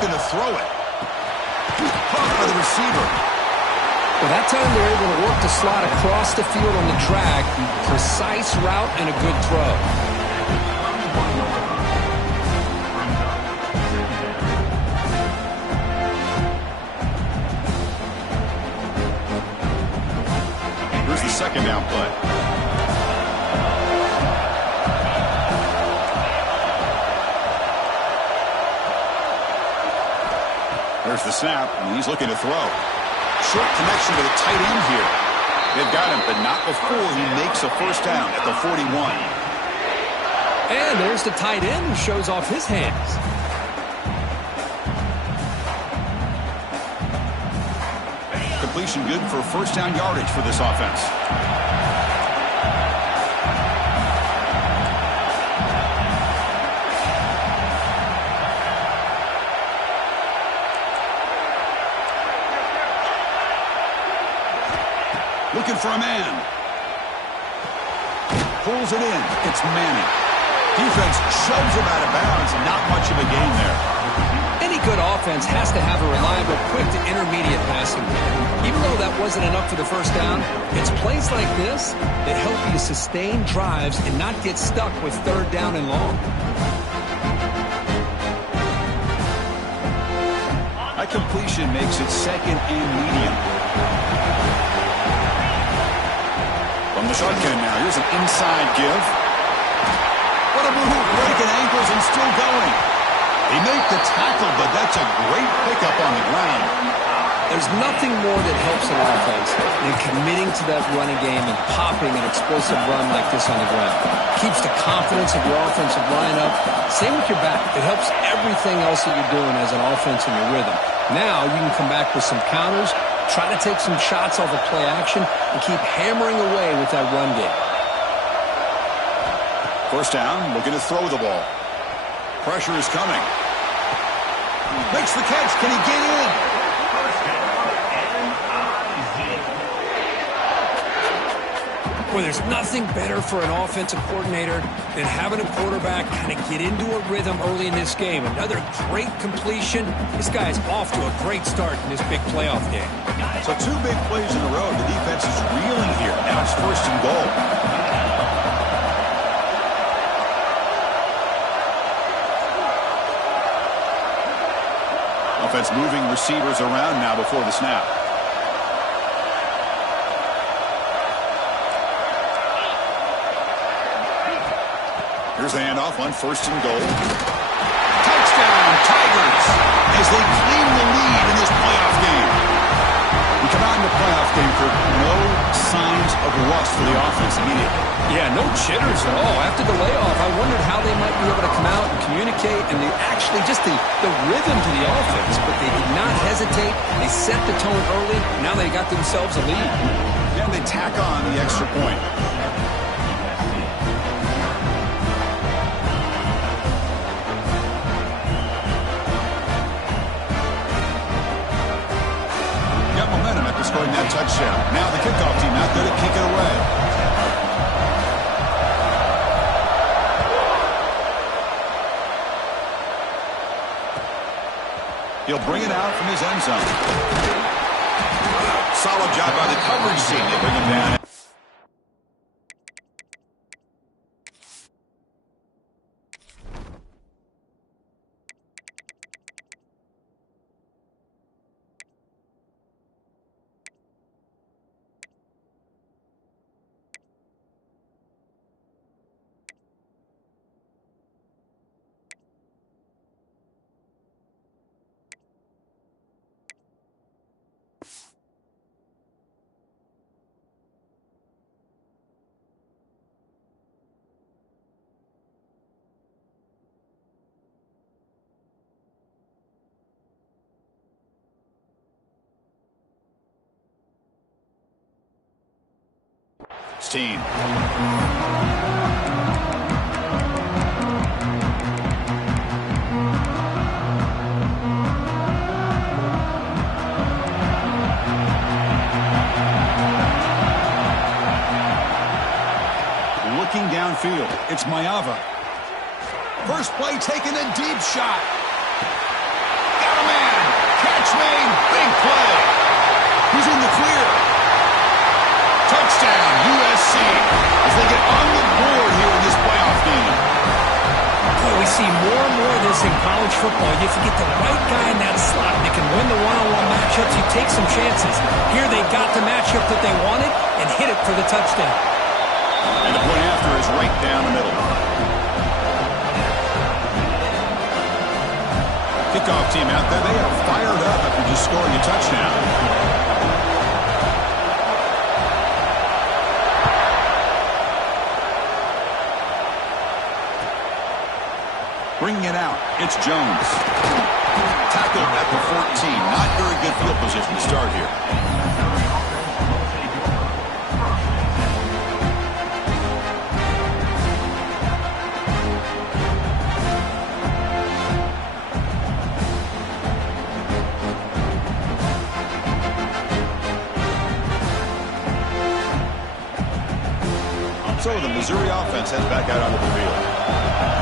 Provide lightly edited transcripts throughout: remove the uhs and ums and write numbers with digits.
looking to throw it. Caught by the receiver. Well, that time they're able to work the slot across the field on the track. Precise route and a good throw. Here's the second down play. There's the snap, and he's looking to throw. Short connection to the tight end here. They've got him, but not before he makes a first down at the 41. And there's the tight end who shows off his hands. Completion good for first down yardage for this offense. Looking for a man. Pulls it in. It's Manning. Defense shoves him out of bounds. Not much of a gain there. Any good offense has to have a reliable, quick to intermediate passing game. Even though that wasn't enough for the first down, it's plays like this that help you sustain drives and not get stuck with third down and long. That completion makes it second and medium. From the shotgun now, here's an inside give. What a move, breaking ankles and still going. They make the tackle, but that's a great pickup on the ground. There's nothing more that helps an offense than committing to that running game and popping an explosive run like this on the ground. Keeps the confidence of your offensive line up. Same with your back. It helps everything else that you're doing as an offense in your rhythm. Now you can come back with some counters, try to take some shots off of play action, and keep hammering away with that run game. First down, looking to throw the ball. Pressure is coming. Makes the catch. Can he get in? Well, there's nothing better for an offensive coordinator than having a quarterback kind of get into a rhythm early in this game. Another great completion. This guy's off to a great start in this big playoff game. So 2 big plays in a row. The defense is reeling here. Now it's first and goal. Offense moving receivers around now before the snap. Here's the handoff on first and goal. Touchdown, Tigers, as they claim the lead in this playoff game. We come out in the playoff game for no signs of rust for the offense immediately. Yeah, no jitters at all. After the layoff, I wondered how they might be able to come out and communicate and actually just the rhythm to the offense. But they did not hesitate. They set the tone early. Now they got themselves a lead. Then they tack on the extra point. Got momentum after scoring that touchdown. Now the kickoff team out there to kick it away. He'll bring it out from his end zone. Solid job by the coverage team. They bring him down. Team. Looking downfield, it's Mayava. First play taking a deep shot. Got Touchdown, USC, as they get on the board here in this playoff game. Boy, we see more and more of this in college football. If you get the right guy in that slot that can win the one-on-one matchups, you take some chances. Here they got the matchup that they wanted and hit it for the touchdown. And the point after is right down the middle. Kickoff team out there, they are fired up after just scoring a touchdown. Bringing it out, it's Jones. Tackled at the 14. Not very good field position to start here. So the Missouri offense heads back out onto the field.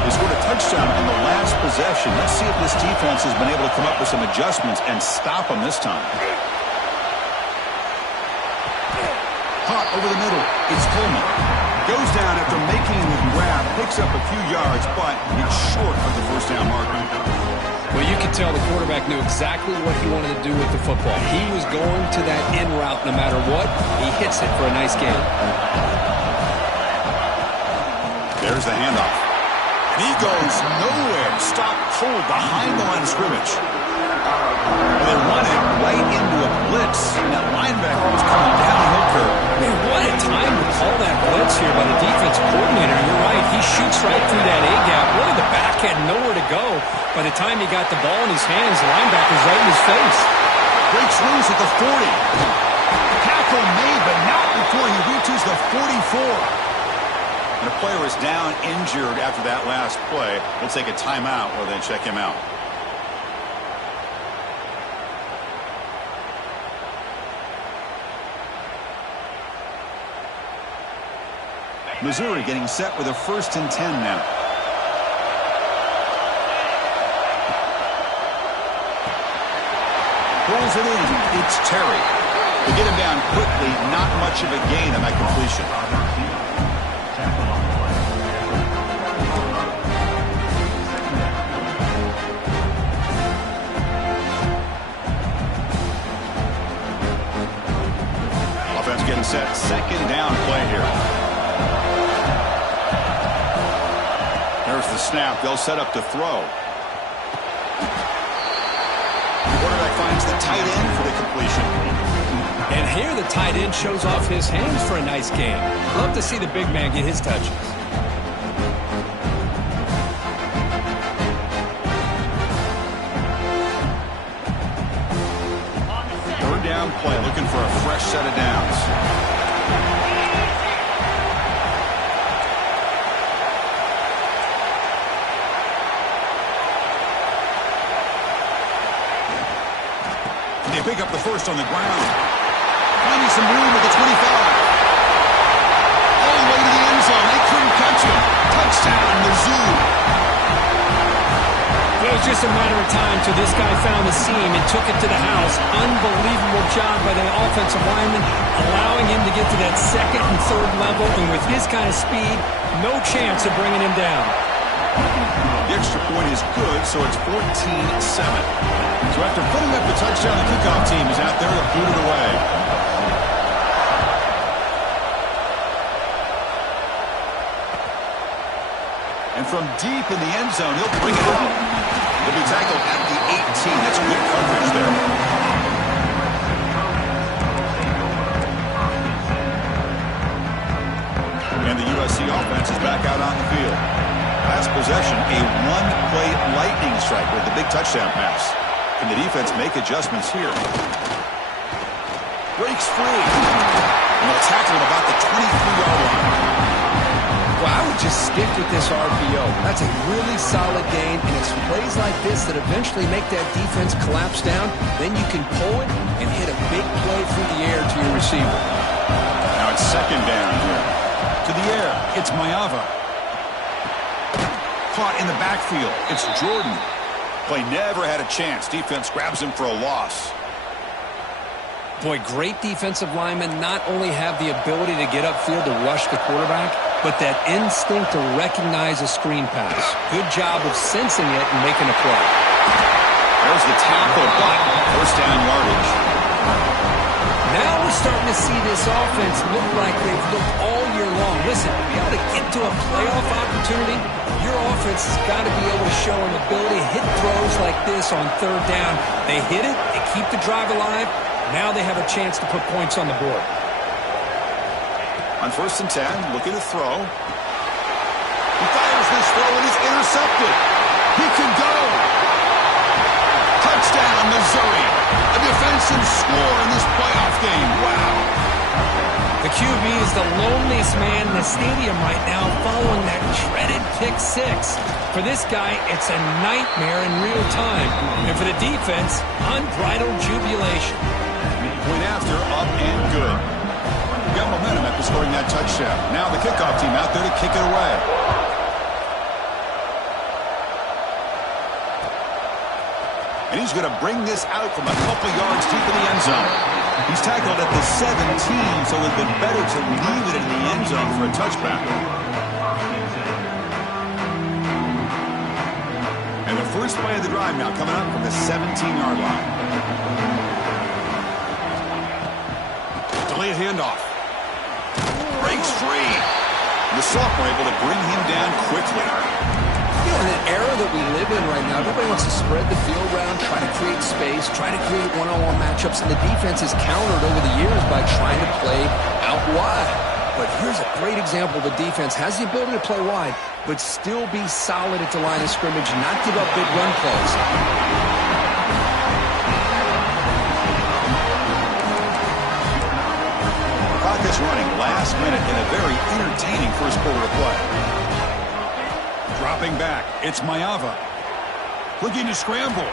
They scored a touchdown on the last possession. Let's see if this defense has been able to come up with some adjustments and stop them this time. Caught over the middle. It's Coleman. Goes down after making the grab. Picks up a few yards, but it's short of the first down marker. Well, you could tell the quarterback knew exactly what he wanted to do with the football. He was going to that in route no matter what. He hits it for a nice gain. There's the handoff. And he goes nowhere. Stopped cold behind the line of scrimmage. They run it right into a blitz. And that linebacker was coming down the hill curve. Man, what a time to call that blitz here by the defense coordinator. You're right. He shoots right through that A-gap. Really, the back had nowhere to go. By the time he got the ball in his hands, the linebacker's right in his face. Breaks loose at the 40. Tackle made, but not before he reaches the 44. And the player is down injured after that last play. We'll take a timeout while they check him out. Missouri getting set with a 1st and 10 now. Pulls it in. It's Terry. They get him down quickly. Not much of a gain on that completion. Offense getting set. 2nd down play here. There's the snap. They'll set up to throw. The quarterback finds the tight end for the completion. And here the tight end shows off his hands for a nice game. Love to see the big man get his touches. 3rd down play, looking for a fresh set of downs. They pick up the 1st on the ground. Finding some room at the 25. All the way to the end zone. They couldn't catch him. Touchdown, Mizzou. It was just a matter of time till this guy found the seam and took it to the house. Unbelievable job by the offensive lineman, allowing him to get to that 2nd and 3rd level. And with his kind of speed, no chance of bringing him down. The extra point is good, so it's 14-7. So after putting up the touchdown, the kickoff team is out there to boot it away. And from deep in the end zone, he'll bring it up. He'll be tackled at the 18. That's good coverage there. And the USC offense is back out on the field. Last possession, a one-play lightning strike with the big touchdown pass. Can the defense make adjustments here? Breaks free. And they'll tackle him about the 23-yard line. Well, I would just stick with this RPO. That's a really solid gain, and it's plays like this that eventually make that defense collapse down. Then you can pull it and hit a big play through the air to your receiver. Now it's 2nd down here. To the air, it's Mayava. Caught in the backfield, it's Jordan. Play never had a chance. Defense grabs him for a loss. Boy, great defensive linemen not only have the ability to get upfield to rush the quarterback, but that instinct to recognize a screen pass. Good job of sensing it and making a play. There's the tackle, but first down yardage. Now we're starting to see this offense look like they've looked all year long. Listen, to be able to get to a playoff opportunity, your offense has got to be able to show an ability to hit throws like this on third down. They hit it, they keep the drive alive. Now they have a chance to put points on the board. On 1st and 10, looking to throw. He fires this throw and is intercepted. He can go. Touchdown, Missouri. A defensive score in this playoff game. Wow. The QB is the loneliest man in the stadium right now following that dreaded pick six. For this guy, it's a nightmare in real time. And for the defense, unbridled jubilation. Point after, up and good. Got momentum after scoring that touchdown. Now the kickoff team out there to kick it away. And he's going to bring this out from a couple yards deep in the end zone. He's tackled at the 17, so it would have been better to leave it in the end zone for a touchback. And the first play of the drive now coming up from the 17-yard line. Delayed handoff. Breaks free. And the sophomore able to bring him down quickly. You know, in an era that we live in right now, everybody wants to spread the field around, try to create space, try to create one-on-one matchups, and the defense is countered over the years by trying to play out wide. But here's a great example. The defense has the ability to play wide, but still be solid at the line of scrimmage, not give up big run plays. Clock is running last minute in a very entertaining first quarter of play. Dropping back, it's Mayava. Looking to scramble.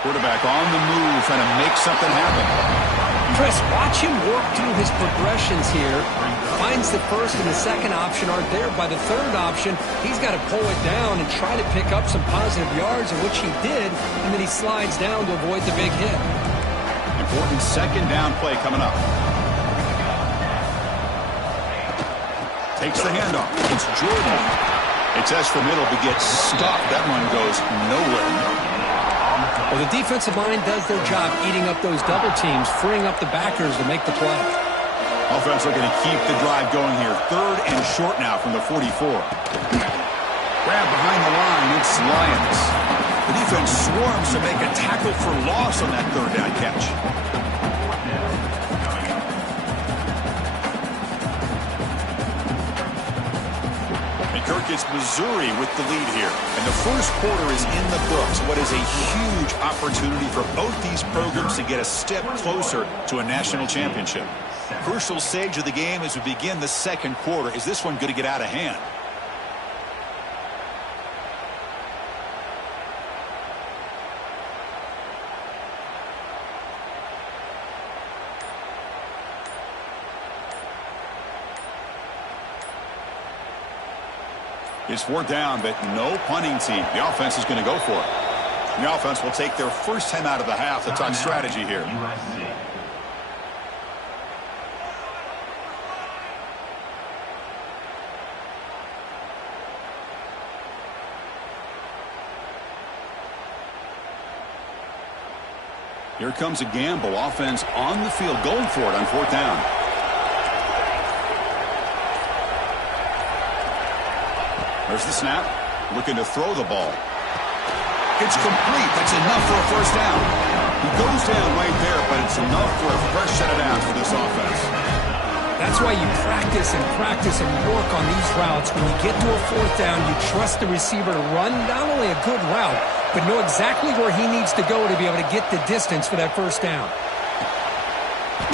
Quarterback on the move, trying to make something happen. Chris, watch him work through his progressions here. Finds the first and the second option aren't there. By the third option, he's got to pull it down and try to pick up some positive yards, in which he did, and then he slides down to avoid the big hit. Important second down play coming up. Takes the handoff. It's Jordan. It's S the middle, but gets stopped. That one goes nowhere. Well, the defensive line does their job eating up those double teams, freeing up the backers to make the play. Offense looking to keep the drive going here. 3rd and short now from the 44. Grab behind the line. It's Lions. The defense swarms to make a tackle for loss on that 3rd down catch. Kirk, it's Missouri with the lead here. And the first quarter is in the books. What is a huge opportunity for both these programs to get a step closer to a national championship. Crucial stage of the game as we begin the second quarter. Is this one going to get out of hand? It's 4th down, but no punting team. The offense is going to go for it. And the offense will take their first time out of the half to talk strategy here. Here comes a gamble. Offense on the field, going for it on 4th down. There's the snap. Looking to throw the ball. It's complete. That's enough for a first down. He goes down right there, but it's enough for a fresh set of downs for this offense. That's why you practice and work on these routes. When you get to a 4th down, you trust the receiver to run not only a good route, but know exactly where he needs to go to be able to get the distance for that first down.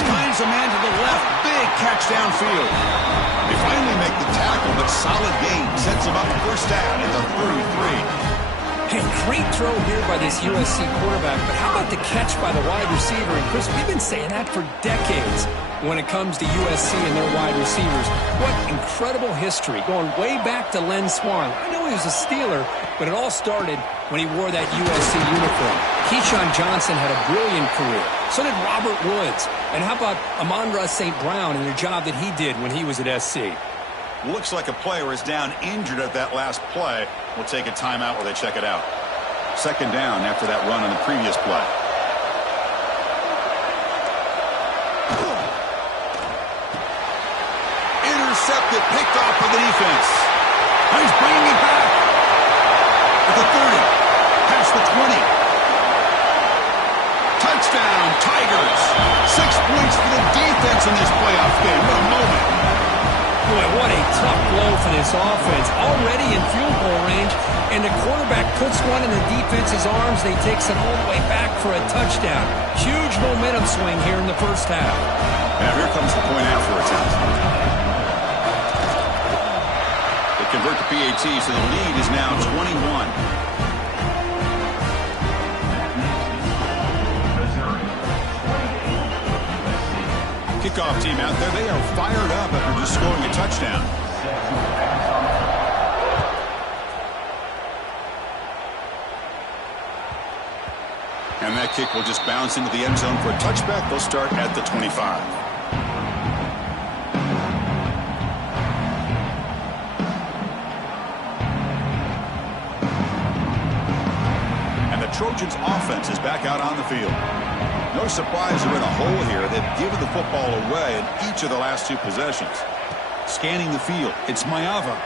Finds a man to the left. Big catch downfield. They finally make the tackle, but solid gain sets him up first down at the 33. Hey, great throw here by this USC quarterback, but how about the catch by the wide receiver? And Chris, we've been saying that for decades when it comes to USC and their wide receivers. What incredible history, going way back to Len Swan. I know he was a Steeler, but it all started when he wore that USC uniform. Keyshawn Johnson had a brilliant career. So did Robert Woods. And how about Amon-Ra St. Brown and the job that he did when he was at SC? Looks like a player is down injured at that last play. We'll take a timeout while they check it out. Second down after that run on the previous play. Intercepted, picked off by the defense. He's bringing it back. At the 30, past the 20. Touchdown, Tigers. 6 points for the defense in this playoff game. What a moment. Boy, what a tough blow for this offense. Already in field goal range, and the quarterback puts one in the defense's arms. They takes it all the way back for a touchdown. Huge momentum swing here in the first half. Now here comes the point after attempt. They convert the PAT, so the lead is now 21. Kickoff team out there. They are fired up after just scoring a touchdown. And that kick will just bounce into the end zone for a touchback. They'll start at the 25. And the Trojans offense is back out on the field. No surprise they're in a hole here. They've given the football away in each of the last 2 possessions. Scanning the field, it's Mayava.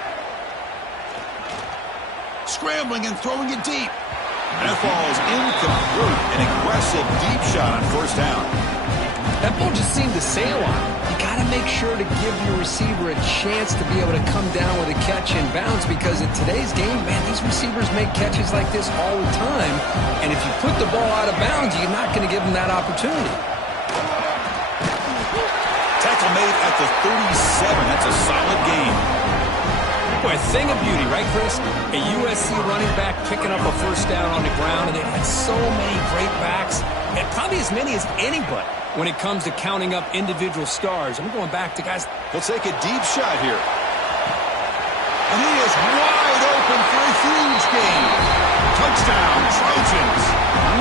Scrambling and throwing it deep. And it falls incomplete. An aggressive deep shot on first down. That ball just seemed to sail on. You got to make sure to give your receiver a chance to be able to come down with a catch and bounce, because in today's game, man, these receivers make catches like this all the time. And if you put the ball out of bounds, you're not going to give them that opportunity. Tackle made at the 37. That's a solid game. Boy, a thing of beauty, right, Chris? A USC running back picking up a first down on the ground, and they've had so many great backs, and probably as many as anybody when it comes to counting up individual stars. I'm going back to guys. He'll take a deep shot here. And he is wide open for a huge gain. Touchdown, Trojans.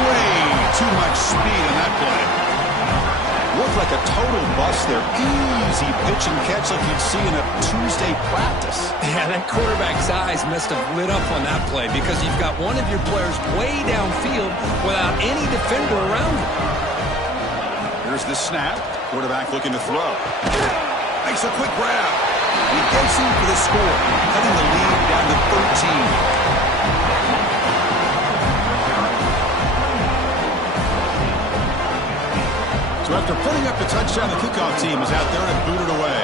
Way too much speed on that play. Looked like a total bust there. Easy pitch and catch like you'd see in a Tuesday practice. Yeah, that quarterback's eyes must have lit up on that play, because you've got one of your players way downfield without any defender around him. Here's the snap. Quarterback looking to throw. Makes a quick grab. He gets in for the score, cutting the lead down to 13. So after putting up the touchdown, the kickoff team is out there to boot it away.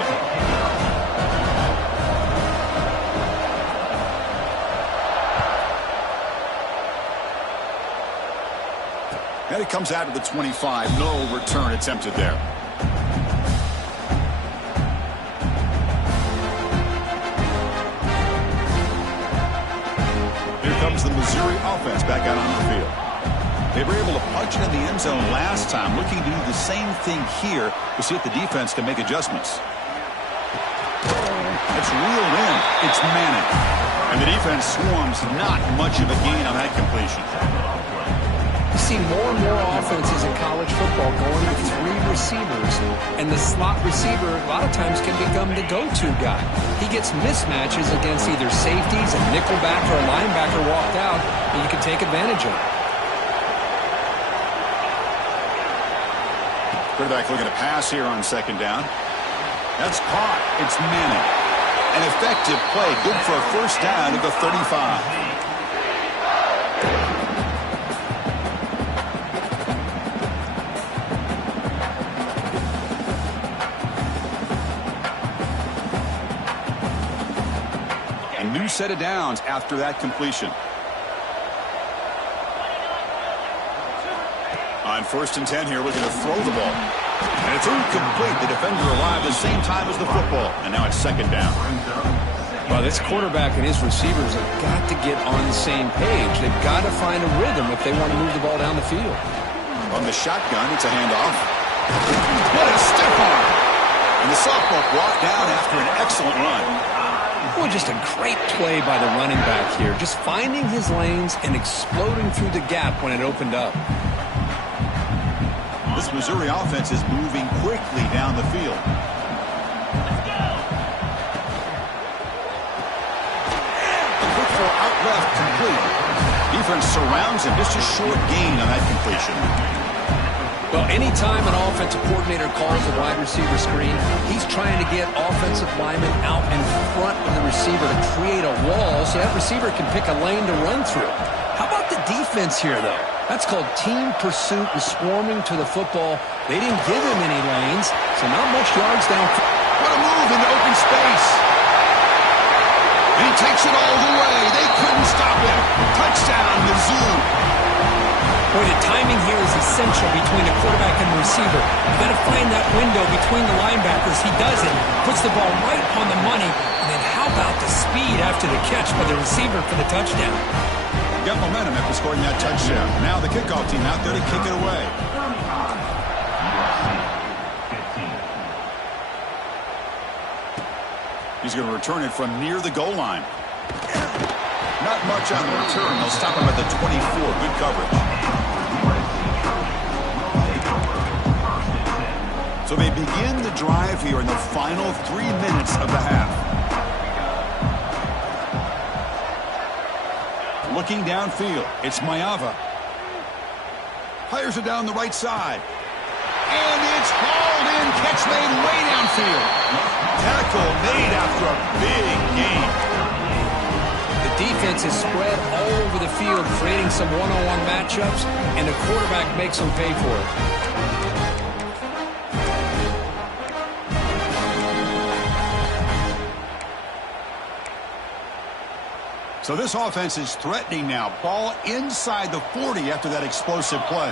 And it comes out to the 25. No return attempted there. Here comes the Missouri offense back out on the field. They were able to punch it in the end zone last time, looking to do the same thing here to see if the defense can make adjustments. It's reeled in. It's Manning. And the defense swarms, not much of a gain on that completion. You see more and more offenses in college football going with 3 receivers, and the slot receiver a lot of times can become the go-to guy. He gets mismatches against either safeties, a nickelback, or a linebacker walked out, and you can take advantage of it. Quarterback looking to pass here on second down. That's caught. It's Manning. An effective play. Good for a first down at the 35. A new set of downs after that completion. On first and 10 here, looking to throw the ball. And it's incomplete. The defender alive at the same time as the football. And now it's second down. Well, this quarterback and his receivers have got to get on the same page. They've got to find a rhythm if they want to move the ball down the field. From the shotgun, it's a handoff. What a stiff arm! And the sophomore brought down after an excellent run. Well, just a great play by the running back here. Just finding his lanes and exploding through the gap when it opened up. This Missouri offense is moving quickly down the field. Out left, complete. Defense surrounds him. Just a short gain on that completion. Well, anytime an offensive coordinator calls a wide receiver screen, he's trying to get offensive linemen out in front of the receiver to create a wall so that receiver can pick a lane to run through. How about the defense here, though? That's called team pursuit and swarming to the football. They didn't give him any lanes, so not much yards down. What a move into open space. And he takes it all the way. They couldn't stop him. Touchdown, Mizzou. Boy, the timing here is essential between the quarterback and the receiver. You've got to find that window between the linebackers. He does it, puts the ball right on the money, and then how about the speed after the catch by the receiver for the touchdown? Got momentum after scoring that touchdown. Now the kickoff team out there to kick it away. He's going to return it from near the goal line. Not much on the return. They'll stop him at the 24. Good coverage. So they begin the drive here in the final 3 minutes of the half. Looking downfield, it's Mayava. Fires it down the right side. And it's hauled in. Catch made way downfield. Tackle made after a big gain. The defense is spread all over the field, creating some one-on-one matchups, and the quarterback makes them pay for it. So this offense is threatening now. Ball inside the 40 after that explosive play.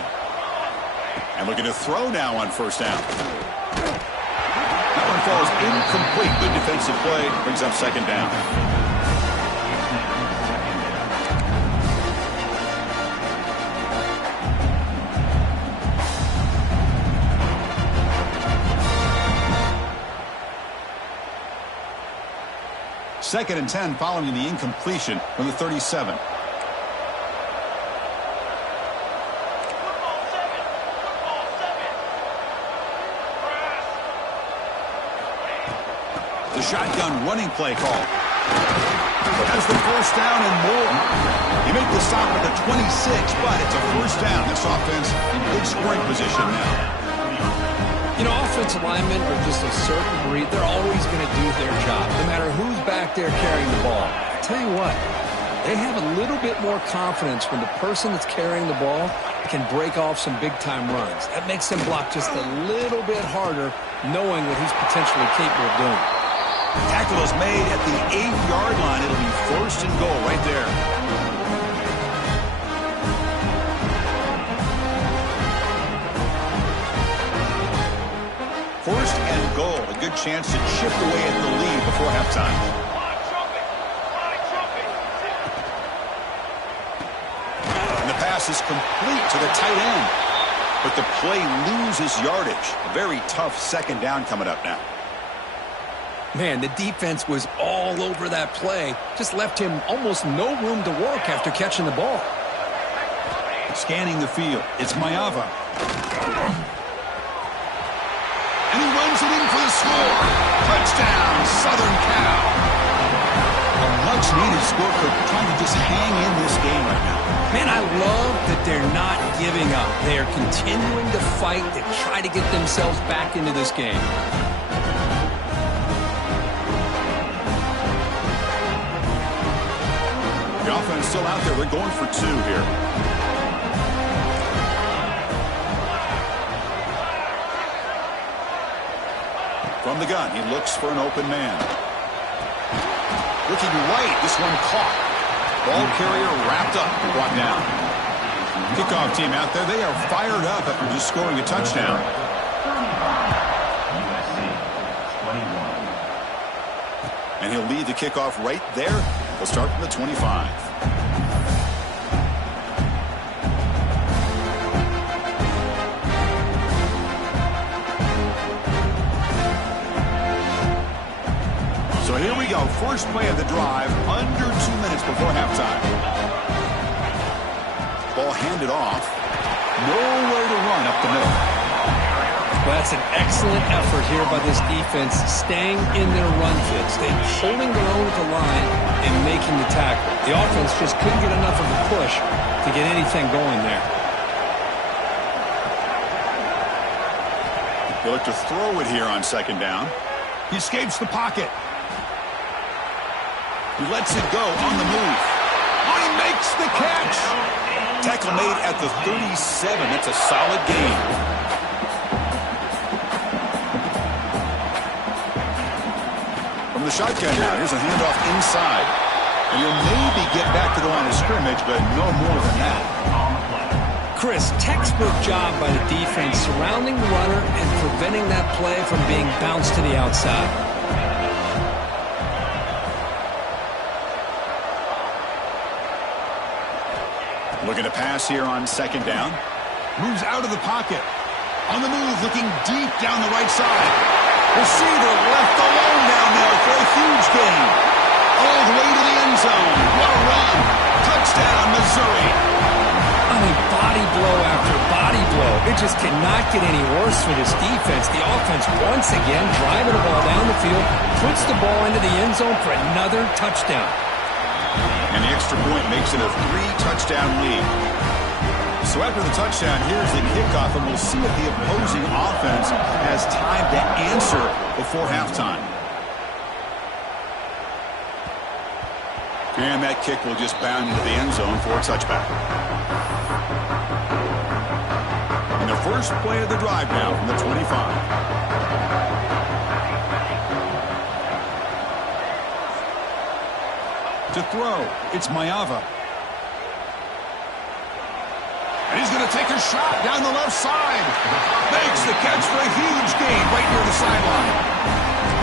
And looking to throw now on first down. That one falls incomplete. Good defensive play. Brings up second down. Second and 10 following the incompletion from the 37. The shotgun running play call. Has the first down and more. You make the stop at the 26, but it's a first down. This offense in good scoring position now. You know, offensive linemen are just a certain breed. They're always going to do their job, no matter who's back there carrying the ball. I tell you what, they have a little bit more confidence when the person that's carrying the ball can break off some big-time runs. That makes them block just a little bit harder, knowing what he's potentially capable of doing. Tackle is made at the 8-yard line. It'll be first and goal right there. First and goal. A good chance to chip away at the lead before halftime. And the pass is complete to the tight end. But the play loses yardage. A very tough second down coming up now. Man, the defense was all over that play. Just left him almost no room to work after catching the ball. Scanning the field. It's Mayava. And he runs it in for the score. Touchdown, Southern Cal. A much-needed score for trying to just hang in this game right now. Man, I love that they're not giving up. They are continuing to fight to try to get themselves back into this game. The offense still out there. They're going for two here. From the gun, he looks for an open man. Looking right, this one caught. Ball carrier wrapped up, brought down. Kickoff team out there, they are fired up after just scoring a touchdown. And And he'll lead the kickoff right there. They'll start from the 25. So here we go. First play of the drive, under 2 minutes before halftime. Ball handed off. Nowhere to run up the middle. Well, that's an excellent effort here by this defense, staying in their run fits. They're holding their own at the line and making the tackle. The offense just couldn't get enough of a push to get anything going there. They look to throw it here on second down. He escapes the pocket. He lets it go on the move. Oh, he makes the catch. Tackle made at the 37. That's a solid gain. From the shotgun now, here's a handoff inside. And he'll maybe get back to the line of scrimmage, but no more than that. Chris, textbook job by the defense surrounding the runner and preventing that play from being bounced to the outside. Looking to pass here on second down. Moves out of the pocket. On the move, looking deep down the right side. Receiver left alone down there for a huge gain. All the way to the end zone. What a run. Touchdown, Missouri. I mean, body blow after body blow. It just cannot get any worse for this defense. The offense, once again, driving the ball down the field, puts the ball into the end zone for another touchdown. And the extra point makes it a 3-touchdown lead. So after the touchdown, here's the kickoff, and we'll see if the opposing offense has time to answer before halftime. And that kick will just bound into the end zone for a touchback. And the first play of the drive now from the 25. To throw, it's Mayava. And he's going to take a shot down the left side. Makes the catch for a huge gain right near the sideline.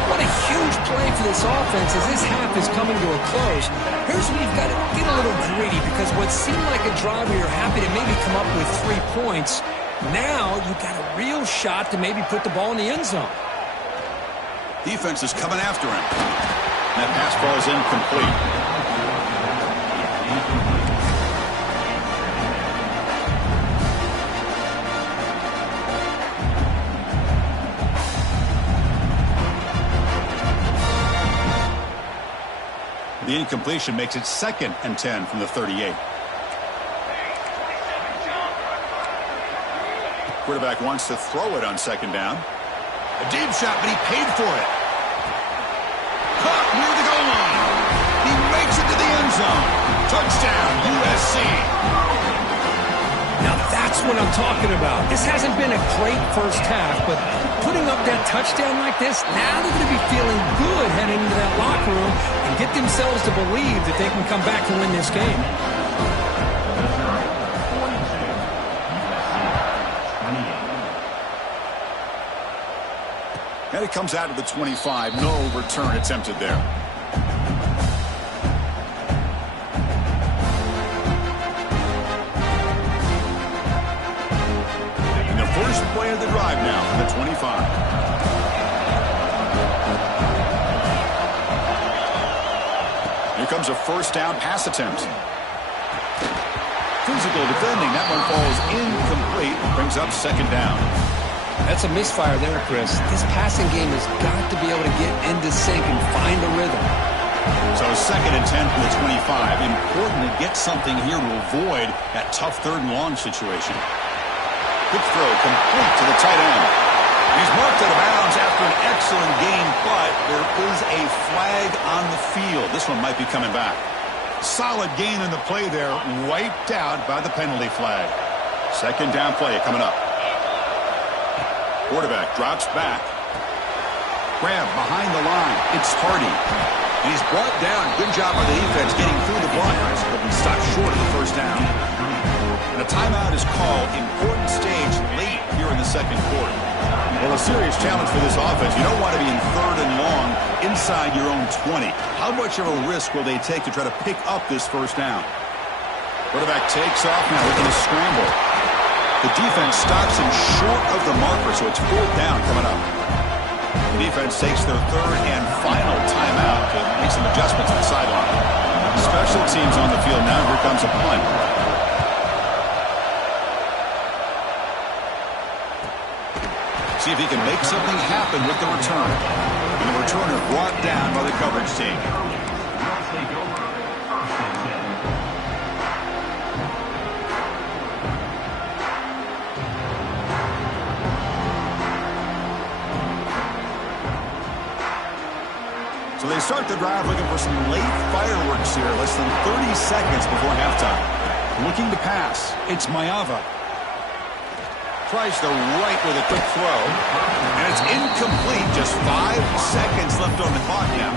What a huge play for this offense as this half is coming to a close. Here's where you've got to get a little greedy, because what seemed like a drive where you're happy to maybe come up with 3 points, now you've got a real shot to maybe put the ball in the end zone. Defense is coming after him. That pass ball is incomplete. The incompletion makes it 2nd and 10 from the 38. Quarterback wants to throw it on second down. A deep shot, but he paid for it. Caught near the goal line. He makes it to the end zone. Touchdown, USC. Now that's what I'm talking about. This hasn't been a great first half, but putting up that touchdown like this, now they're going to be feeling good heading into that locker room and get themselves to believe that they can come back and win this game. And it comes out of the 25. No return attempted there. And the first play of the drive now from the 25. Here comes a first down pass attempt. Physical defending. That one falls incomplete. Brings up second down. That's a misfire there, Chris. This passing game has got to be able to get into sync and find a rhythm. So 2nd and 10 from the 25. Important to get something here to avoid that tough 3rd and long situation. Quick throw complete to the tight end. He's marked out of bounds after an excellent gain, but there is a flag on the field. This one might be coming back. Solid gain in the play there, wiped out by the penalty flag. Second down play coming up. Quarterback drops back. Grab behind the line. It's Hardy. And he's brought down. Good job by the defense getting through the blockers, but he stopped short of the first down. And a timeout is called. Important stage late here in the second quarter. Well, a serious challenge for this offense. You don't want to be in 3rd and long inside your own 20. How much of a risk will they take to try to pick up this first down? Quarterback takes off now looking to scramble. The defense stops him short of the marker, so it's 4th down coming up. The defense takes their 3rd and final timeout to make some adjustments on the sideline. Special teams on the field now. Here comes a punt. See if he can make something happen with the return. And the returner brought down by the coverage team. So they start the drive looking for some late fireworks here. Less than 30 seconds before halftime. Looking to pass. It's Mayava. Tries the right with a quick throw. And it's incomplete. Just 5 seconds left on the clock now.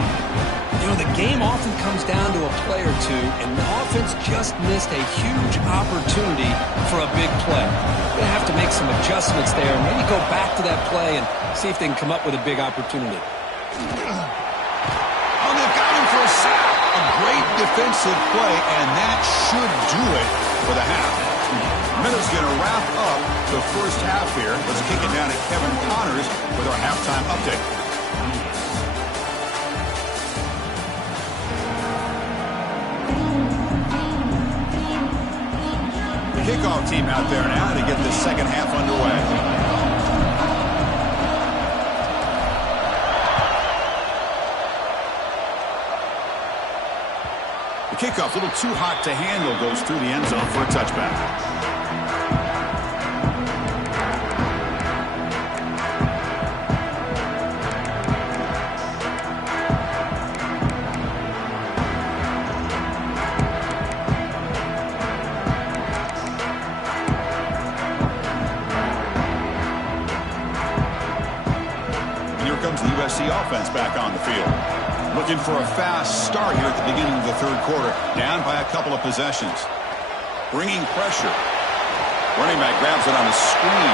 You know, the game often comes down to a play or two, and the offense just missed a huge opportunity for a big play. They're going to have to make some adjustments there, and maybe go back to that play and see if they can come up with a big opportunity. Oh, they've got him for a sack. A great defensive play, and that should do it for the half. Mizzou's going to wrap up the first half here. Let's kick it down to Kevin Connors with our halftime update. The kickoff team out there now to get the second half underway. The kickoff, a little too hot to handle, goes through the end zone for a touchback. And here comes the USC offense back on the field. Looking for a fast start here at the beginning of the third quarter. Down by a couple of possessions. Bringing pressure. Running back grabs it on a screen.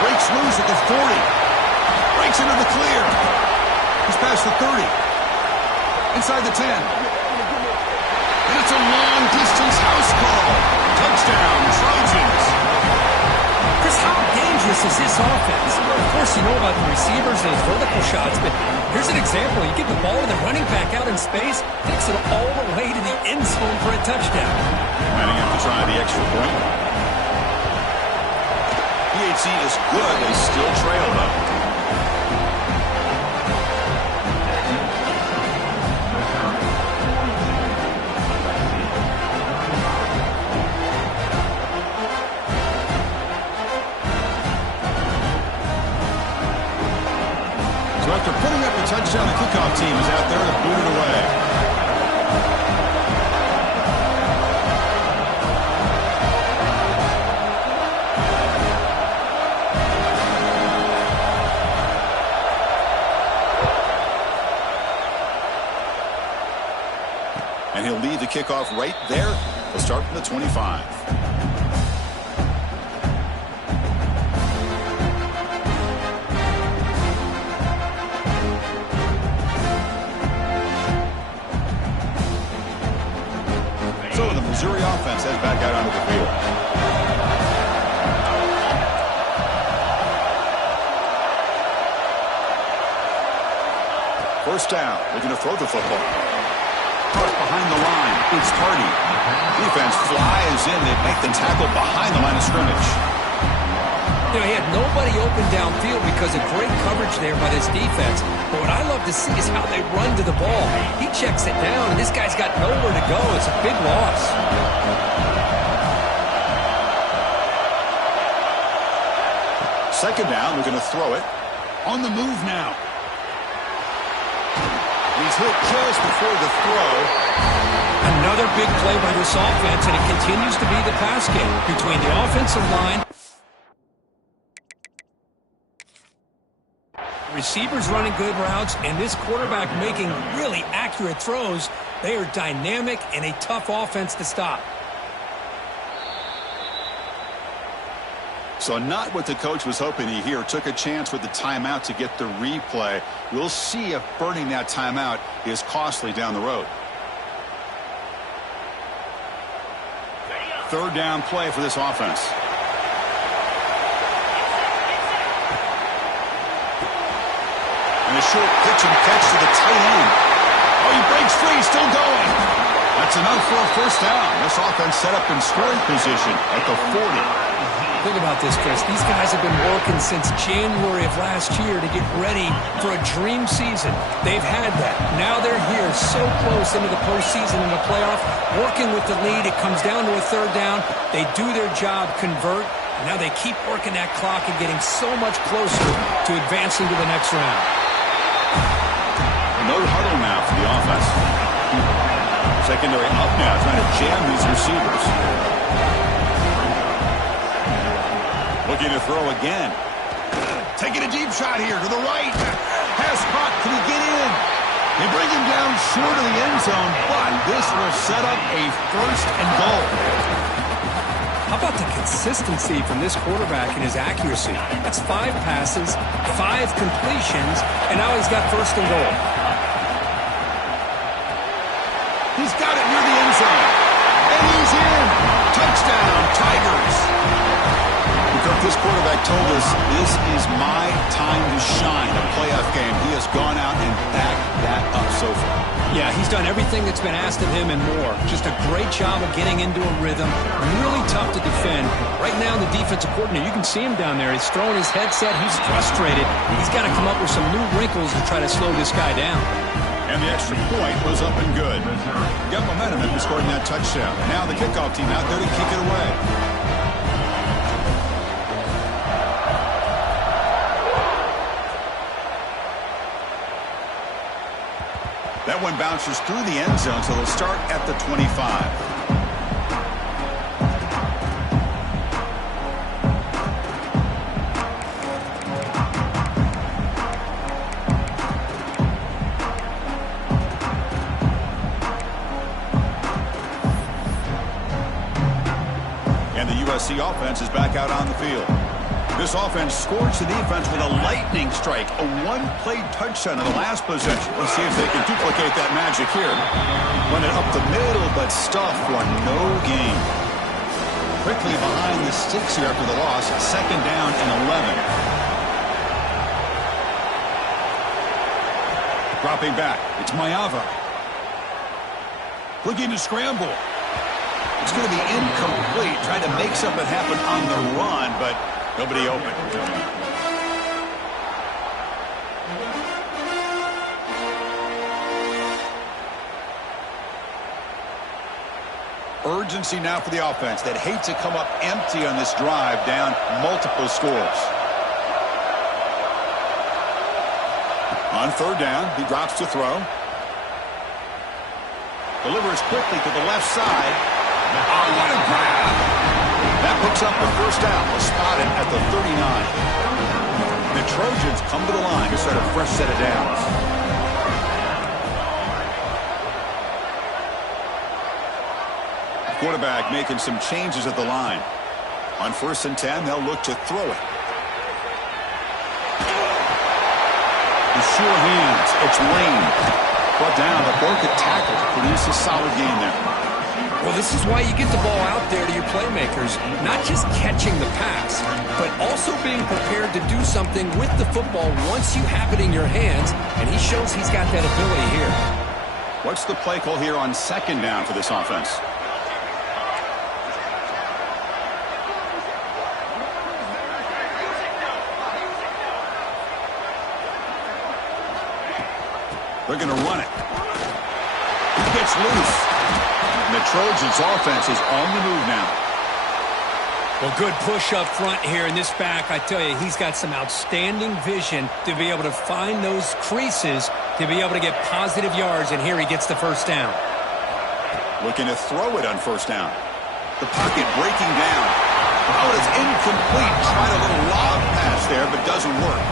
Breaks loose at the 40. Breaks into the clear. He's past the 30. Inside the 10. And it's a long-distance house call. Touchdown, Trojans. Chris, how dangerous is this offense? Of course, you know about the receivers and those vertical shots, but here's an example. You get the ball and the running back out in space, takes it all the way to the end zone for a touchdown. Might have to try the extra point. PHC is good. They still trail, though. After putting up a touchdown, the kickoff team is out there to boot it away. And he'll lead the kickoff right there. He'll start from the 25. So the Missouri offense heads back out onto the field. First down, looking to throw the football. Caught behind the line. It's Hardy. Defense flies in. They make the tackle behind the line of scrimmage. You know, he had nobody open downfield because of great coverage there by this defense. But what I love to see is how they run to the ball. He checks it down, and this guy's got nowhere to go. It's a big loss. Second down, looking to throw it. On the move now. He's hit just before the throw. Another big play by this offense, and it continues to be the pass game between the offensive line. Receivers running good routes, and this quarterback making really accurate throws. They are dynamic and a tough offense to stop. So not what the coach was hoping to hear. Took a chance with the timeout to get the replay. We'll see if burning that timeout is costly down the road. Third down play for this offense. And a short pitch and catch to the tight end. Oh, he breaks free, still going. That's enough for a first down. This offense set up in scoring position at the 40. Think about this, Chris. These guys have been working since January of last year to get ready for a dream season. They've had that. Now they're here so close into the postseason and the playoff, working with the lead. It comes down to a third down. They do their job, convert, and now they keep working that clock and getting so much closer to advancing to the next round. No huddle now for the offense. Secondary up now, trying to jam these receivers. Looking to throw again. Taking a deep shot here to the right. Pass caught. Can he get in? They bring him down short of the end zone, but this will set up a first and goal. How about the consistency from this quarterback and his accuracy? That's 5 passes, 5 completions, and now he's got first and goal. He's got it near the end zone. And he's in. Touchdown, Tigers. This quarterback told us this is my time to shine, a playoff game. He has gone out and backed that up so far. Yeah, he's done everything that's been asked of him and more. Just a great job of getting into a rhythm. Really tough to defend. Right now, the defensive coordinator, you can see him down there. He's throwing his headset. He's frustrated. He's got to come up with some new wrinkles to try to slow this guy down. And the extra point was up and good. Got momentum after scoring that touchdown. Now the kickoff team out there to kick it away. That one bounces through the end zone, so they'll start at the 25. And the USC offense is back out on the field. This offense scores the defense with a lightning strike, a one-play touchdown in the last possession. Let's see if they can duplicate that magic here. Run it up the middle, but stuffed for no gain. Quickly behind the sticks here after the loss, second down and 11. Dropping back, it's Mayava. Looking to scramble. It's going to be incomplete, trying to make something happen on the run, but nobody open. Urgency now for the offense that hate to come up empty on this drive, down multiple scores. On third down, he drops to throw. Delivers quickly to the left side. Oh, what a grab! That picks up the first down. We'll spot it at the 39. The Trojans come to the line to start a fresh set of downs. Quarterback making some changes at the line. On 1st and 10, they'll look to throw it. The sure hands. It's Lane. Brought down, but broke a tackle to produce a solid gain there. Well, this is why you get the ball out there to your playmakers. Not just catching the pass, but also being prepared to do something with the football once you have it in your hands, and he shows he's got that ability here. What's the play call here on second down for this offense? They're going to run it. He gets loose. And the Trojans' offense is on the move now. Well, good push up front here in this back. I tell you, he's got some outstanding vision to be able to find those creases, to be able to get positive yards, and here he gets the first down. Looking to throw it on first down. The pocket breaking down. Oh, it's incomplete. Tried a little lob pass there, but doesn't work.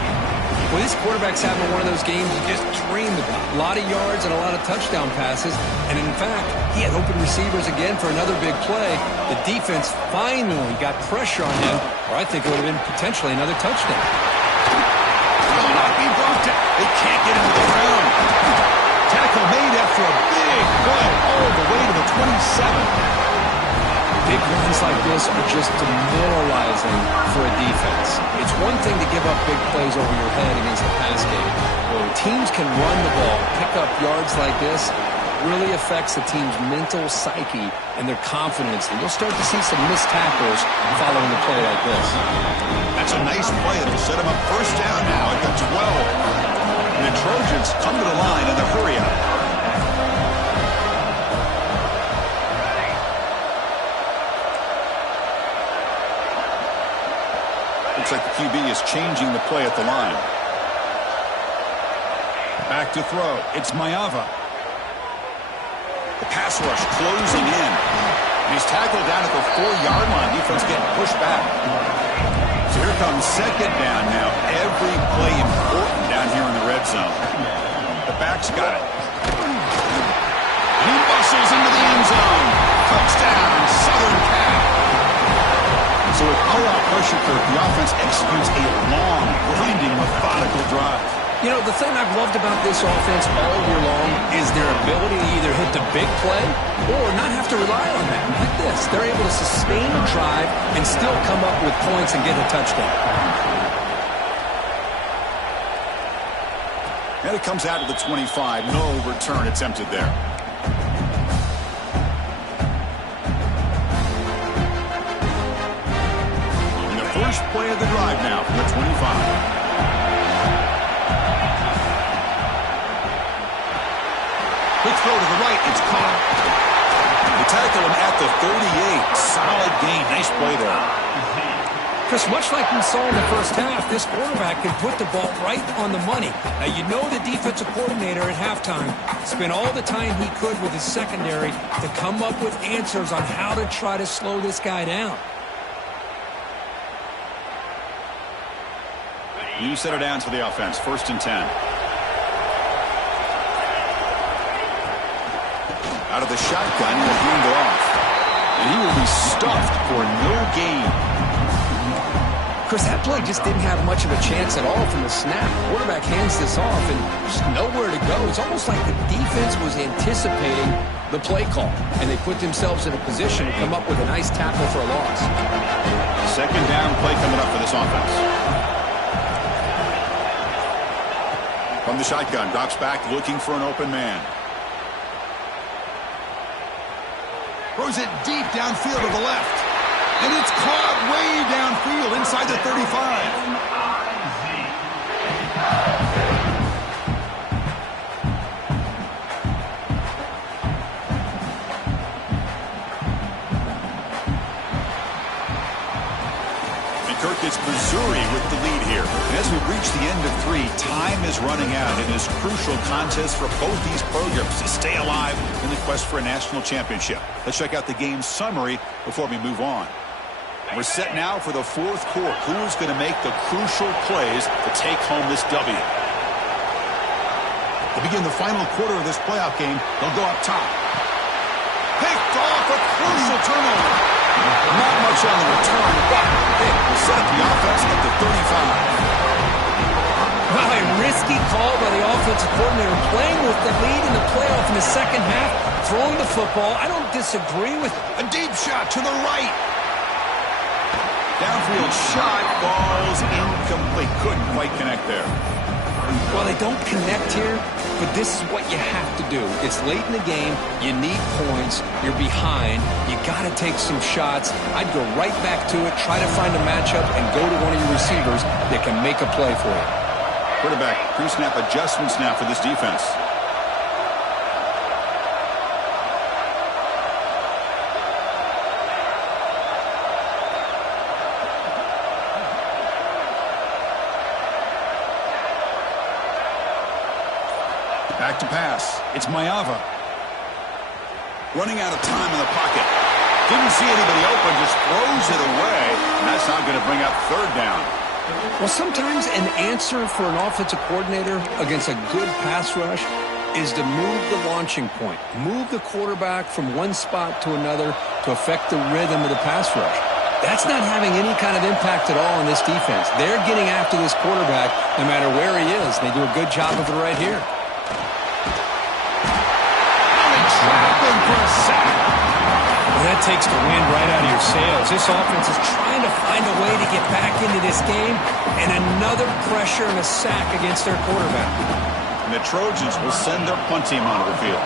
Well, this quarterback's having one of those games you just dreamed about. A lot of yards and a lot of touchdown passes. And in fact, he had open receivers again for another big play. The defense finally got pressure on him, or I think it would have been potentially another touchdown. Will not be brought down. They can't get into the ground. Tackle made after a big play all the way to the 27. Big runs like this are just demoralizing for a defense. It's one thing to give up big plays over your head against the pass game. When teams can run the ball, pick up yards like this, really affects the team's mental psyche and their confidence. And you'll start to see some missed tackles following a play like this. That's a nice play. It'll set them up first down now at the 12. And the Trojans come to the line in the hurry-up. Looks like the QB is changing the play at the line. Back to throw. It's Mayava. The pass rush closing in. And he's tackled down at the 4-yard line. Defense getting pushed back. So here comes second down now. Every play important down here in the red zone. The back's got it. He bustles into the end zone. Touchdown, Southern Cat. So with playoff pressure, Kirk, the offense executes a long, grinding, methodical drive. You know, the thing I've loved about this offense all year long is their ability to either hit the big play or not have to rely on that. Like this, they're able to sustain a drive and still come up with points and get a touchdown. And it comes out to the 25. No return attempted there. First play of the drive now from the 25. Quick throw to the right. It's caught. They tackle him at the 38. Solid gain. Nice play there. Chris, much like we saw in the first half, this quarterback can put the ball right on the money. Now, you know the defensive coordinator at halftime spent all the time he could with his secondary to come up with answers on how to try to slow this guy down. You set it down to the offense. 1st and 10. Out of the shotgun, he'll hand it off. And he will be stuffed for no gain. Chris, that play just didn't have much of a chance at all from the snap. Quarterback hands this off and just nowhere to go. It's almost like the defense was anticipating the play call, and they put themselves in a position to come up with a nice tackle for a loss. Second down play coming up for this offense. From the shotgun, drops back looking for an open man. Throws it deep downfield to the left. And it's caught way downfield inside the 35. Kirk, it's Missouri with the lead here. And as we reach the end of 3, time is running out in this crucial contest for both these programs to stay alive in the quest for a national championship. Let's check out the game summary before we move on. We're set now for the 4th quarter. Who's going to make the crucial plays to take home this W? To begin the final quarter of this playoff game, they'll go up top. Picked off a crucial turnover. Not much on the return, but it will set the offense at the 35. Wow, a risky call by the offensive coordinator, playing with the lead in the playoff in the second half, throwing the football. I don't disagree with it. A deep shot to the right. Downfield shot falls incomplete. Couldn't quite connect there. Well, they don't connect here, but this is what you have to do. It's late in the game. You need points. You're behind. You got to take some shots. I'd go right back to it, try to find a matchup, and go to one of your receivers that can make a play for you. Quarterback pre-snap adjustments now for this defense. Back to pass. It's Mayava. Running out of time in the pocket. Didn't see anybody open, just throws it away. And that's not going to bring up 3rd down. Well, sometimes an answer for an offensive coordinator against a good pass rush is to move the launching point, move the quarterback from one spot to another to affect the rhythm of the pass rush. That's not having any kind of impact at all on this defense. They're getting after this quarterback no matter where he is. They do a good job of it right here. Trapping for a sack. Well, that takes the wind right out of your sails. This offense is trying to find a way to get back into this game, and another pressure and a sack against their quarterback. And the Trojans will send their punt team onto the field.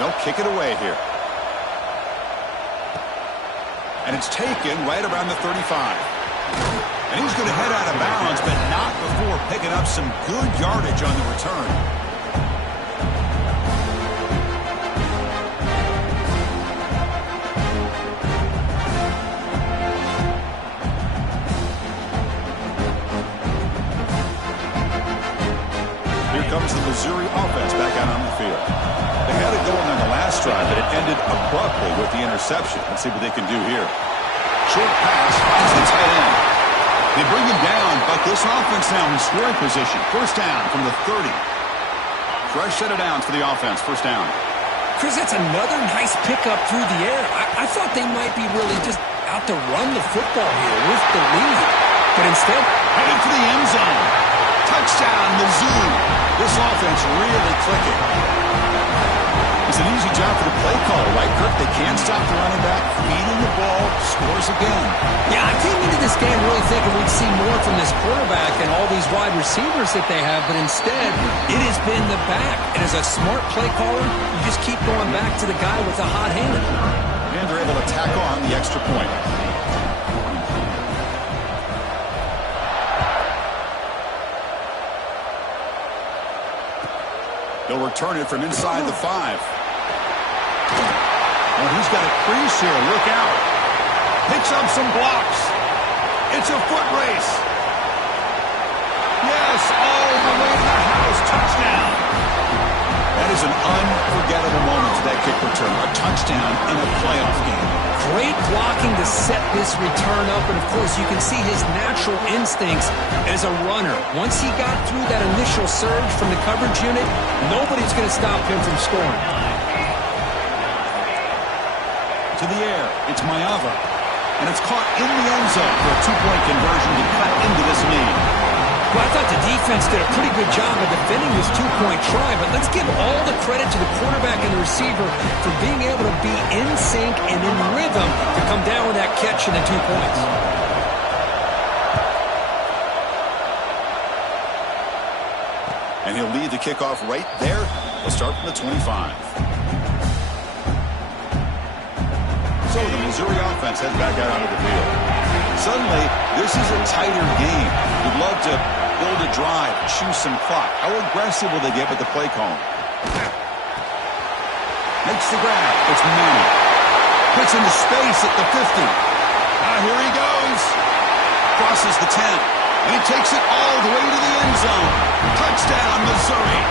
They'll kick it away here. And it's taken right around the 35. And he's going to head out of bounds, but not before picking up some good yardage on the return. Here comes the Missouri offense back out on the field. They had it going on the last drive, but it ended abruptly with the interception. Let's see what they can do here. Short pass finds the tight end. They bring him down, but this offense now in scoring position. First down from the 30. Fresh set of downs for the offense. First down. Chris, that's another nice pickup through the air. I thought they might be really just out to run the football here with the lead. But instead, headed for the end zone. Touchdown, Mizzou. This offense really clicking. It's an easy job for the play caller, right, Kirk? They can't stop the running back, feeding the ball, scores again. Yeah, I came into this game really thinking we'd see more from this quarterback and all these wide receivers that they have, but instead, it has been the back. And as a smart play caller, you just keep going back to the guy with the hot hand. And they're able to tack on the extra point. They'll return it from inside the 5. Well, he's got a crease here. Look out. Picks up some blocks. It's a foot race. Yes, all the way to the house. Touchdown. That is an unforgettable moment for that kick return. A touchdown in a playoff game. Great blocking to set this return up, and of course you can see his natural instincts as a runner. Once he got through that initial surge from the coverage unit, nobody's going to stop him from scoring. To the air, it's Mayava, and it's caught in the end zone for a 2-point conversion to cut into this lead. Well, I thought the defense did a pretty good job of defending this 2-point try, but let's give all the credit to the quarterback and the receiver for being able to be in sync and in rhythm to come down with that catch and the 2 points. And he'll lead the kickoff right there. We'll start from the 25. So the Missouri offense heads back out onto the field. Suddenly, this is a tighter game. You'd love to build a drive, choose some clock. How aggressive will they get with the play call? Makes the grab. It's Manning. Puts into space at the 50. Here he goes. Crosses the 10. And he takes it all the way to the end zone. Touchdown, Missouri.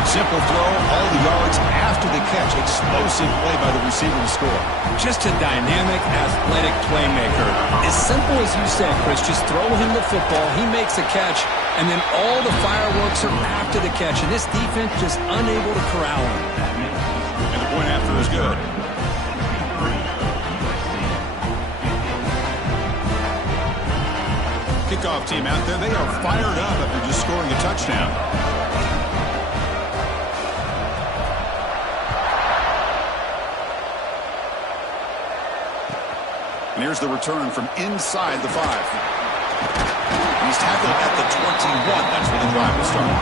Simple throw, all the yards after the catch. Explosive play by the receiver to score. Just a dynamic, athletic playmaker. As simple as you said, Chris, just throw him the football, he makes a catch, and then all the fireworks are after the catch. And this defense just unable to corral him. And the point after is good. Kickoff team out there, they are fired up after just scoring a touchdown. And here's the return from inside the 5. He's tackled at the 21. That's where the drive will start.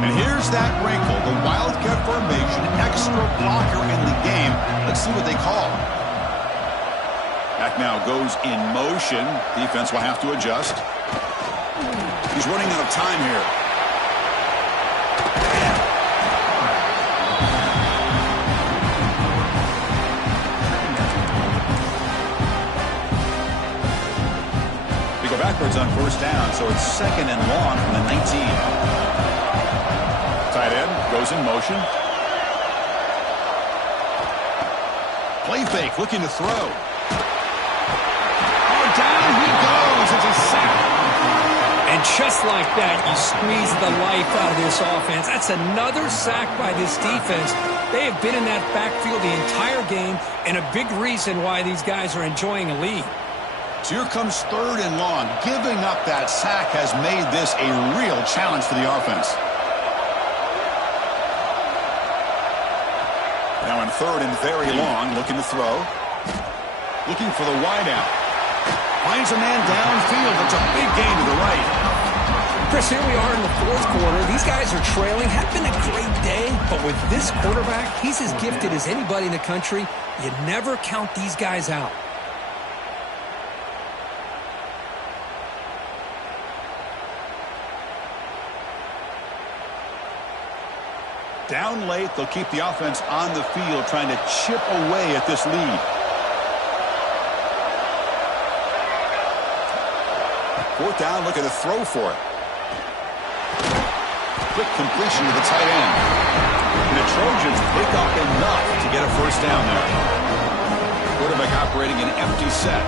And here's that wrinkle, the Wildcat formation, extra blocker in the game. Let's see what they call. Back now goes in motion. Defense will have to adjust. He's running out of time here. yards on first down, so it's 2nd and long from the 19. Tight end goes in motion. Play fake, looking to throw. Oh, down he goes. It's a sack. And just like that, you squeeze the life out of this offense. That's another sack by this defense. They have been in that backfield the entire game, and a big reason why these guys are enjoying a lead. So here comes 3rd and long. Giving up that sack has made this a real challenge for the offense. Now in 3rd and very long, looking to throw. Looking for the wideout. Finds a man downfield. It's a big gain to the right. Chris, here we are in the 4th quarter. These guys are trailing. Had been a great day, but with this quarterback, he's as gifted as anybody in the country. You never count these guys out. Down late, they'll keep the offense on the field, trying to chip away at this lead. 4th down, looking to throw for it. Quick completion to the tight end. And the Trojans pick up enough to get a first down there. Quarterback operating an empty set.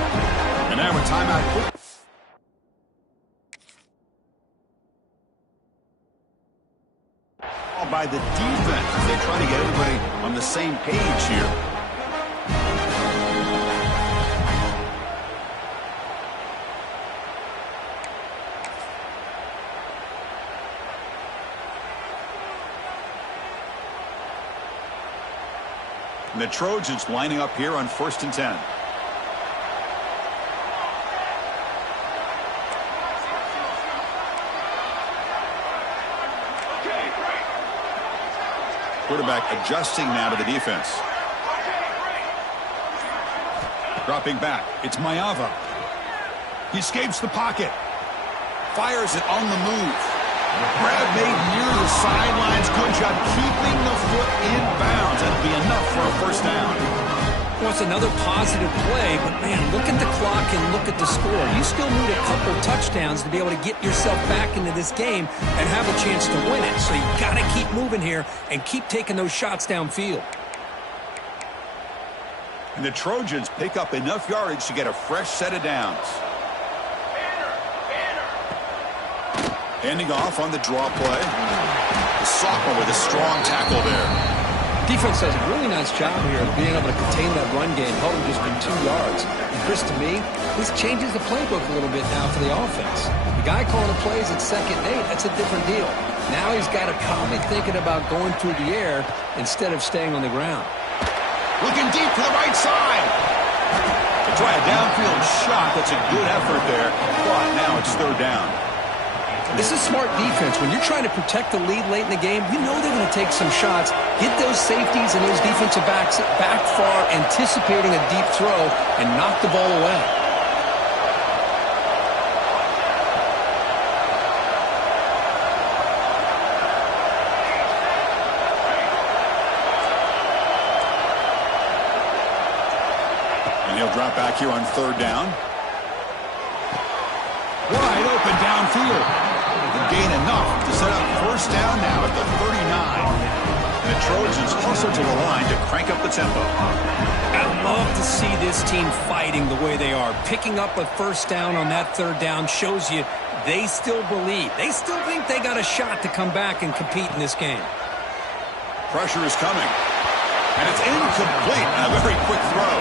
And now a timeout. By the defense as they try to get everybody on the same page here. And the Trojans lining up here on 1st and 10. Quarterback adjusting now to the defense. Dropping back. It's Mayava. He escapes the pocket. Fires it on the move. Grab made near the sidelines. Good job keeping the foot in bounds. That'll be enough for a first down. Well, it's another positive play, but man, look at the clock and look at the score. You still need a couple touchdowns to be able to get yourself back into this game and have a chance to win it. So you got to keep moving here and keep taking those shots downfield. And the Trojans pick up enough yardage to get a fresh set of downs. Handing off on the draw play. The sophomore with a strong tackle there. Defense does a really nice job here of being able to contain that run game, held him just from 2 yards. And Chris, to me, this changes the playbook a little bit now for the offense. The guy calling the plays at 2nd and 8, that's a different deal. Now he's got to probably thinking about going through the air instead of staying on the ground. Looking deep to the right side. They try a downfield shot. That's a good effort there. But now it's 3rd down. This is smart defense. When you're trying to protect the lead late in the game, you know they're going to take some shots, get those safeties and those defensive backs back far, anticipating a deep throw, and knock the ball away. And he'll drop back here on 3rd down. Wide open downfield. Gain enough to set up first down now at the 39. And the Trojans hustle to the line to crank up the tempo. I love to see this team fighting the way they are. Picking up a first down on that 3rd down shows you they still believe. They still think they got a shot to come back and compete in this game. Pressure is coming. And it's incomplete on a very quick throw.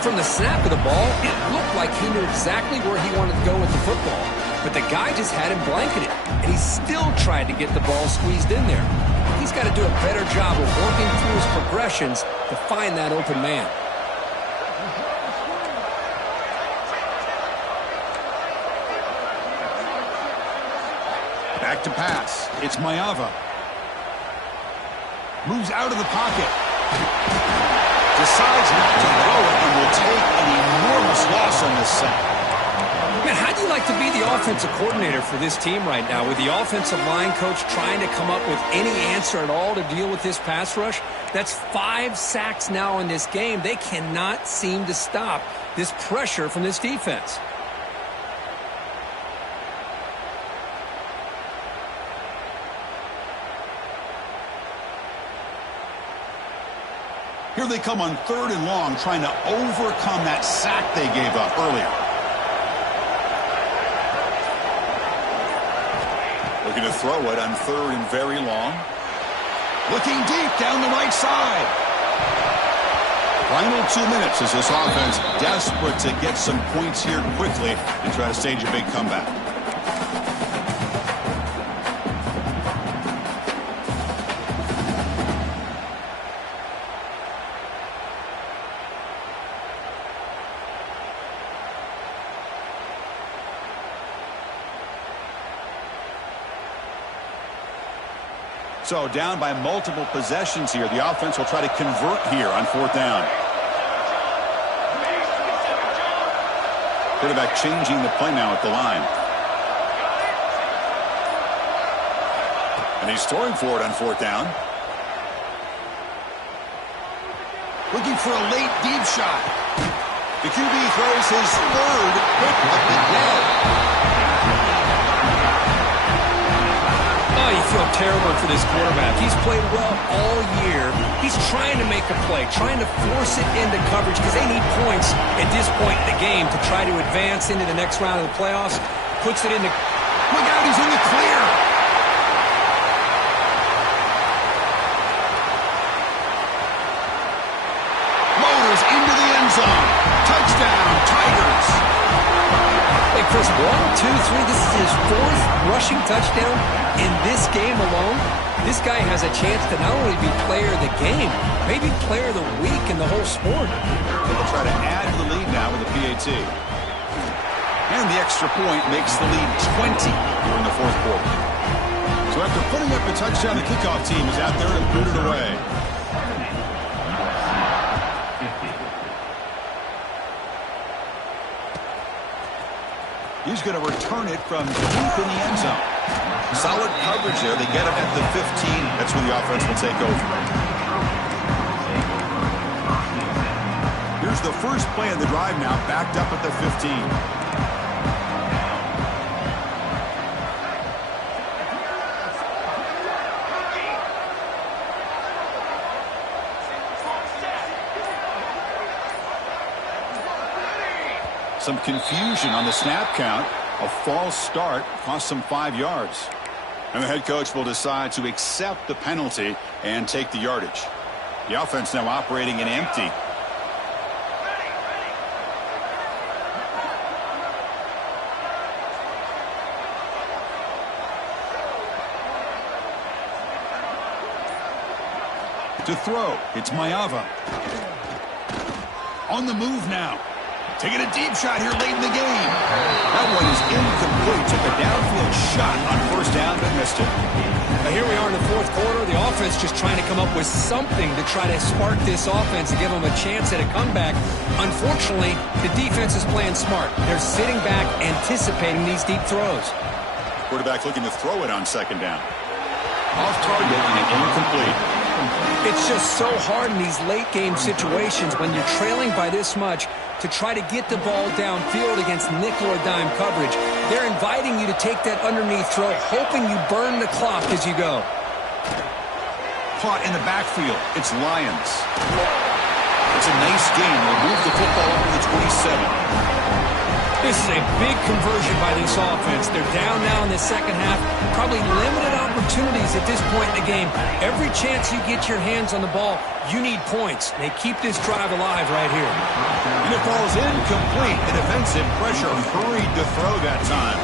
From the snap of the ball, it looked like he knew exactly where he wanted to go with the football. But the guy just had him blanketed, and he still tried to get the ball squeezed in there. He's got to do a better job of working through his progressions to find that open man. Back to pass. It's Mayava. Moves out of the pocket. Decides not to throw it and will take an enormous loss on this sack. Man, how do you like to be the offensive coordinator for this team right now with the offensive line coach trying to come up with any answer at all to deal with this pass rush? That's 5 sacks now in this game. They cannot seem to stop this pressure from this defense. Here they come on 3rd and long, trying to overcome that sack they gave up earlier. Looking to throw it on 3rd and very long. Looking deep down the right side. Final 2 minutes as this offense desperate to get some points here quickly and try to stage a big comeback. So down by multiple possessions here. The offense will try to convert here on 4th down. Quarterback changing the play now at the line. And he's throwing for it on 4th down. Looking for a late deep shot. The QB throws his 3rd pick of the day. Oh, you feel terrible for this quarterback. He's played well all year. He's trying to make a play, trying to force it into coverage because they need points at this point in the game to try to advance into the next round of the playoffs. Puts it into... Look out, he's in the clear. Motors into the end zone. Touchdown, Tigers. Hey, Chris, 1, 2, 3. This is his 4th rushing touchdown in this game alone. This guy has a chance to not only be player of the game, maybe player of the week in the whole sport. They'll try to add to the lead now with a PAT. And the extra point makes the lead 20 here in the 4th quarter. So after putting up a touchdown, the kickoff team is out there to boot it away. He's going to return it from deep in the end zone. Solid coverage there. They get it at the 15. That's where the offense will take over. Here's the first play of the drive now, backed up at the 15. Some confusion on the snap count. A false start cost them 5 yards. And the head coach will decide to accept the penalty and take the yardage. The offense now operating in empty. To throw, it's Mayava. On the move now. Taking a deep shot here late in the game. That one is incomplete. Took a downfield shot on 1st down, but missed it. Now here we are in the 4th quarter. The offense just trying to come up with something to try to spark this offense and give them a chance at a comeback. Unfortunately, the defense is playing smart. They're sitting back, anticipating these deep throws. Quarterback looking to throw it on 2nd down. Off target and incomplete. It's just so hard in these late game situations when you're trailing by this much to try to get the ball downfield against nickel or dime coverage. They're inviting you to take that underneath throw, hoping you burn the clock as you go. Caught in the backfield. It's Lions. It's a nice game. They'll move the football up to the 27. This is a big conversion by this offense. They're down now in the 2nd half. Probably limited opportunities at this point in the game. Every chance you get your hands on the ball, you need points. They keep this drive alive right here. And it falls incomplete. The defensive pressure hurried to throw that time.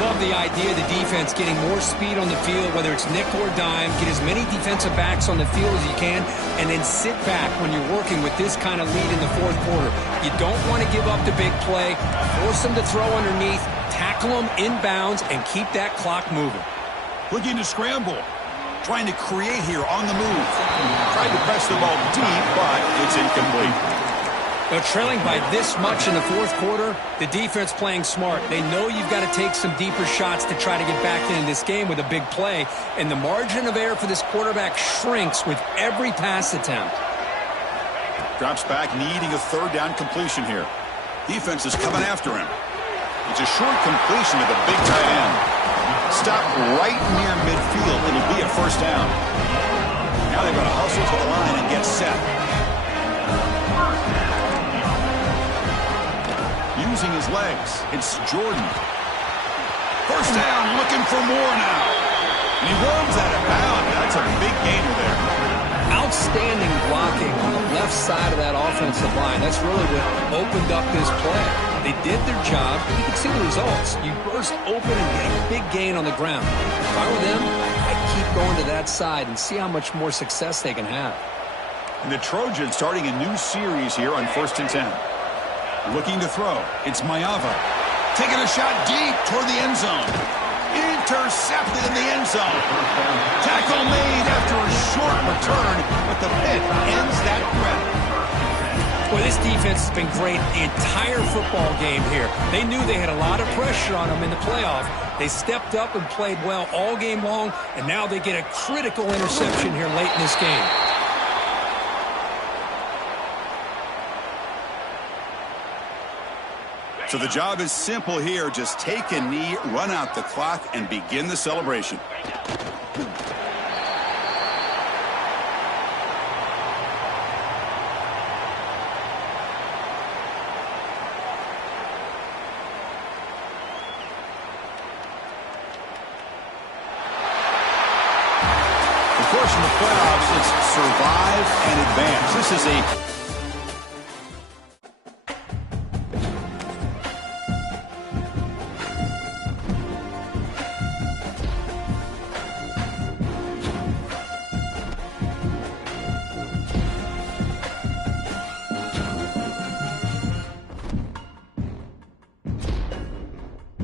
Love the idea of the defense getting more speed on the field, whether it's nickel or dime. Get as many defensive backs on the field as you can, and then sit back when you're working with this kind of lead in the 4th quarter. You don't want to give up the big play. Force them to throw underneath, tackle them inbounds, and keep that clock moving. Looking to scramble. Trying to create here on the move. Tried to press the ball deep, but it's incomplete. They're trailing by this much in the 4th quarter. The defense playing smart. They know you've got to take some deeper shots to try to get back into this game with a big play. And the margin of error for this quarterback shrinks with every pass attempt. Drops back, needing a 3rd down completion here. Defense is coming after him. It's a short completion to the big tight end. Stop right near midfield. It'll be a 1st down. Now they've got to hustle to the line and get set. using his legs. It's Jordan. First down, looking for more now. And he runs out of bounds. That's a big gainer there. Outstanding blocking on the left side of that offensive line. That's really what opened up this play. They did their job. You can see the results. You burst open and get a big gain on the ground. If I were them, I'd keep going to that side and see how much more success they can have. And the Trojans starting a new series here on 1st and 10. Looking to throw. It's Mayava. Taking a shot deep toward the end zone. Intercepted in the end zone. Tackle made after a short return, but the pit ends that threat. Well, this defense has been great the entire football game here. They knew they had a lot of pressure on them in the playoff. They stepped up and played well all game long, and now they get a critical interception here late in this game. So the job is simple here. Just take a knee, run out the clock, and begin the celebration. Of course, in the playoffs, it's survive and advance. This is a